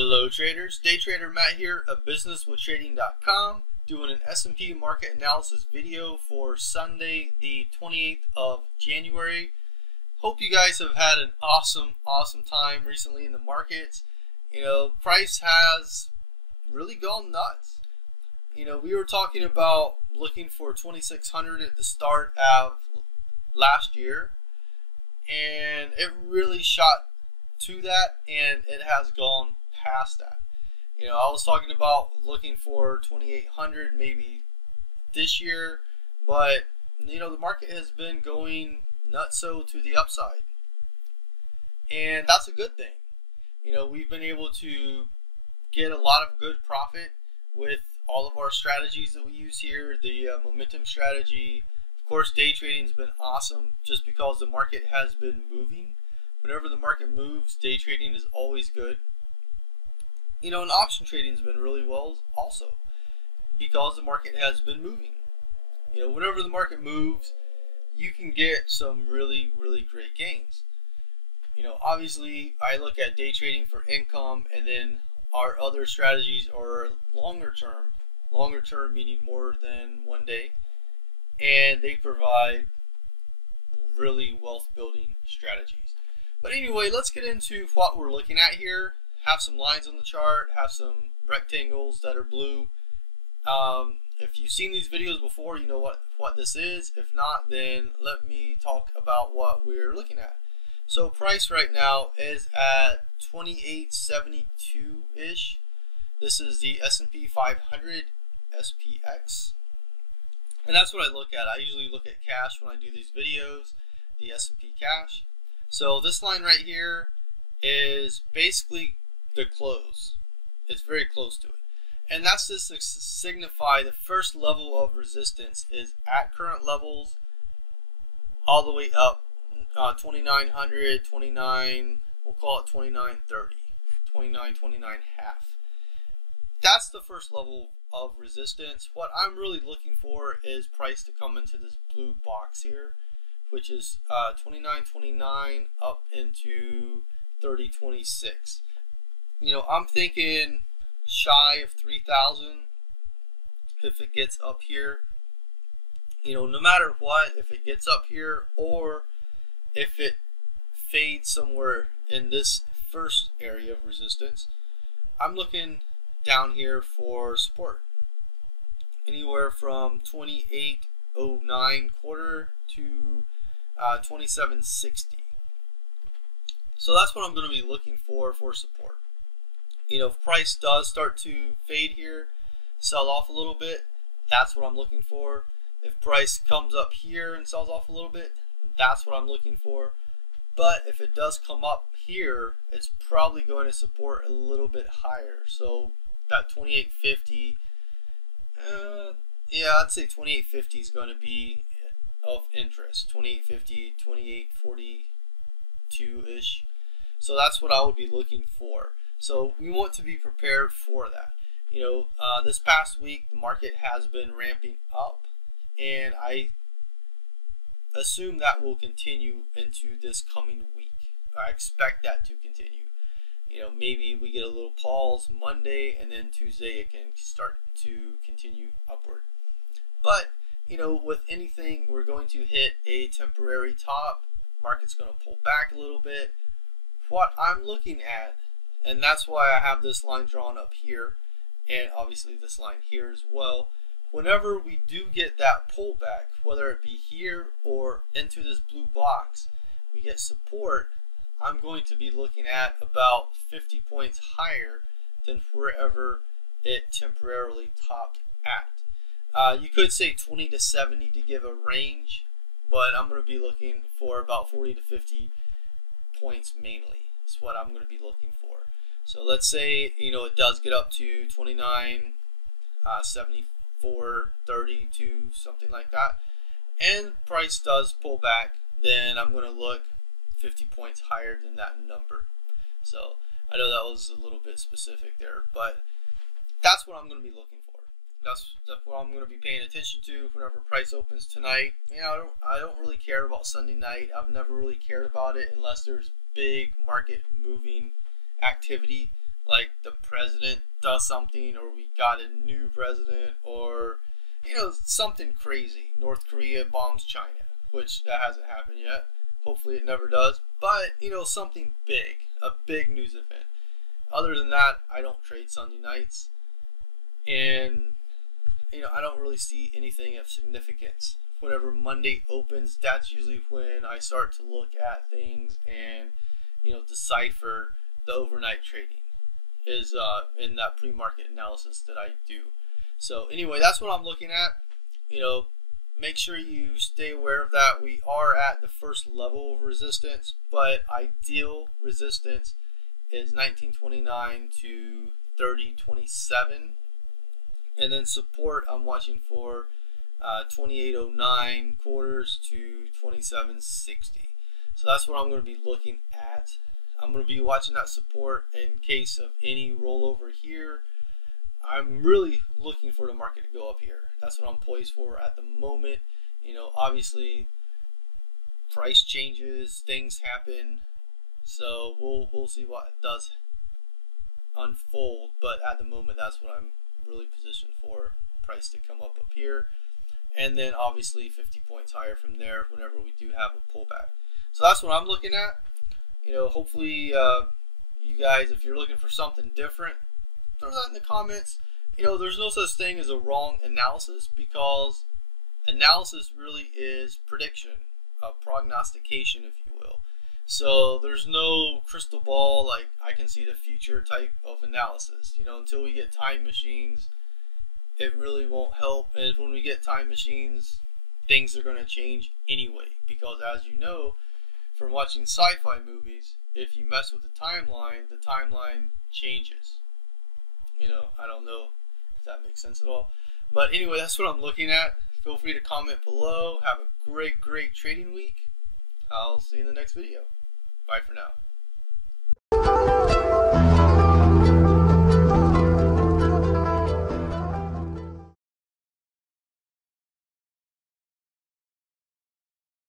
Hello traders, Day Trader Matt here of businesswithtrading.com, doing an S&P Market Analysis video for Sunday the 28th of January. Hope you guys have had an awesome time recently in the markets. You know, price has really gone nuts. You know, we were talking about looking for 2,600 at the start of last year, and it really shot to that, and it has gone past that. You know, I was talking about looking for 2,800 maybe this year, but you know, the market has been going nutso to the upside, and that's a good thing. You know, we've been able to get a lot of good profit with all of our strategies that we use here. The momentum strategy, of course, day trading has been awesome just because the market has been moving. Whenever the market moves, day trading is always good. You know, and option trading has been really well also because the market has been moving. You know, whenever the market moves, you can get some really great gains. You know, obviously I look at day trading for income, and then our other strategies are longer term meaning more than one day, and they provide really wealth building strategies. But anyway, let's get into what we're looking at here. Have some lines on the chart, have some rectangles that are blue. If you've seen these videos before, you know what this is. If not, then let me talk about what we're looking at. So price right now is at 2872-ish. This is the S&P 500 SPX. And that's what I look at. I usually look at cash when I do these videos, the S&P cash. So this line right here is basically the close. It's very close to it. And that's just to signify the first level of resistance is at current levels all the way up 2,900, 29, we'll call it 2930, 29 half. That's the first level of resistance. What I'm really looking for is price to come into this blue box here, which is 29.29 up into 30.26. You know, I'm thinking shy of 3,000 if it gets up here. You know, no matter what, if it gets up here or if it fades somewhere in this first area of resistance, I'm looking down here for support. Anywhere from 28.09 quarter to 27.60. So that's what I'm going to be looking for support. You know, if price does start to fade here, sell off a little bit, that's what I'm looking for. If price comes up here and sells off a little bit, that's what I'm looking for. But if it does come up here, it's probably going to support a little bit higher. So that 28.50, yeah, I'd say 28.50 is going to be of interest. 28.50, 28.42-ish. So that's what I would be looking for. So we want to be prepared for that. You know, this past week the market has been ramping up, and I assume that will continue into this coming week. I expect that to continue. You know, maybe we get a little pause Monday, and then Tuesday it can start to continue upward. But you know, with anything, we're going to hit a temporary top. Market's going to pull back a little bit. What I'm looking at, and that's why I have this line drawn up here, and obviously this line here as well. Whenever we do get that pullback, whether it be here or into this blue box, we get support, I'm going to be looking at about 50 points higher than wherever it temporarily topped at. You could say 20 to 70 to give a range, but I'm going to be looking for about 40 to 50 points mainly. That's what I'm going to be looking for. So let's say, you know, it does get up to 29, 74, 32, something like that, and price does pull back, then I'm going to look 50 points higher than that number. So I know that was a little bit specific there, but that's what I'm going to be looking for. That's what I'm going to be paying attention to whenever price opens tonight. You know, I don't really care about Sunday night. I've never really cared about it unless there's big market moving activity like the president does something, or we got a new president, or something crazy. North Korea bombs China, which that hasn't happened yet. Hopefully it never does. But something big, a big news event. Other than that, I don't trade Sunday nights, and I don't really see anything of significance. Whenever Monday opens, that's usually when I start to look at things and decipher the overnight trading is in that pre-market analysis that I do. So anyway, that's what I'm looking at. Make sure you stay aware of that. We are at the first level of resistance, but ideal resistance is 1929 to 3027, and then support I'm watching for 2809 quarters to 2760. So that's what I'm going to be looking at. I'm going to be watching that support in case of any rollover here. I'm really looking for the market to go up here. That's what I'm poised for at the moment. Obviously price changes, things happen, so we'll see what does unfold, but at the moment that's what I'm really positioned for, price to come up here, and then obviously 50 points higher from there whenever we do have a pullback. So that's what I'm looking at. Hopefully you guys, if you're looking for something different, throw that in the comments. There's no such thing as a wrong analysis, because analysis really is prediction, prognostication, if you will. So there's no crystal ball, like I can see the future type of analysis. Until we get time machines, it really won't help. And when we get time machines, things are going to change anyway, because as you know from watching sci-fi movies, if you mess with the timeline changes. I don't know if that makes sense at all. But anyway, that's what I'm looking at. Feel free to comment below. Have a great trading week. I'll see you in the next video. Bye for now.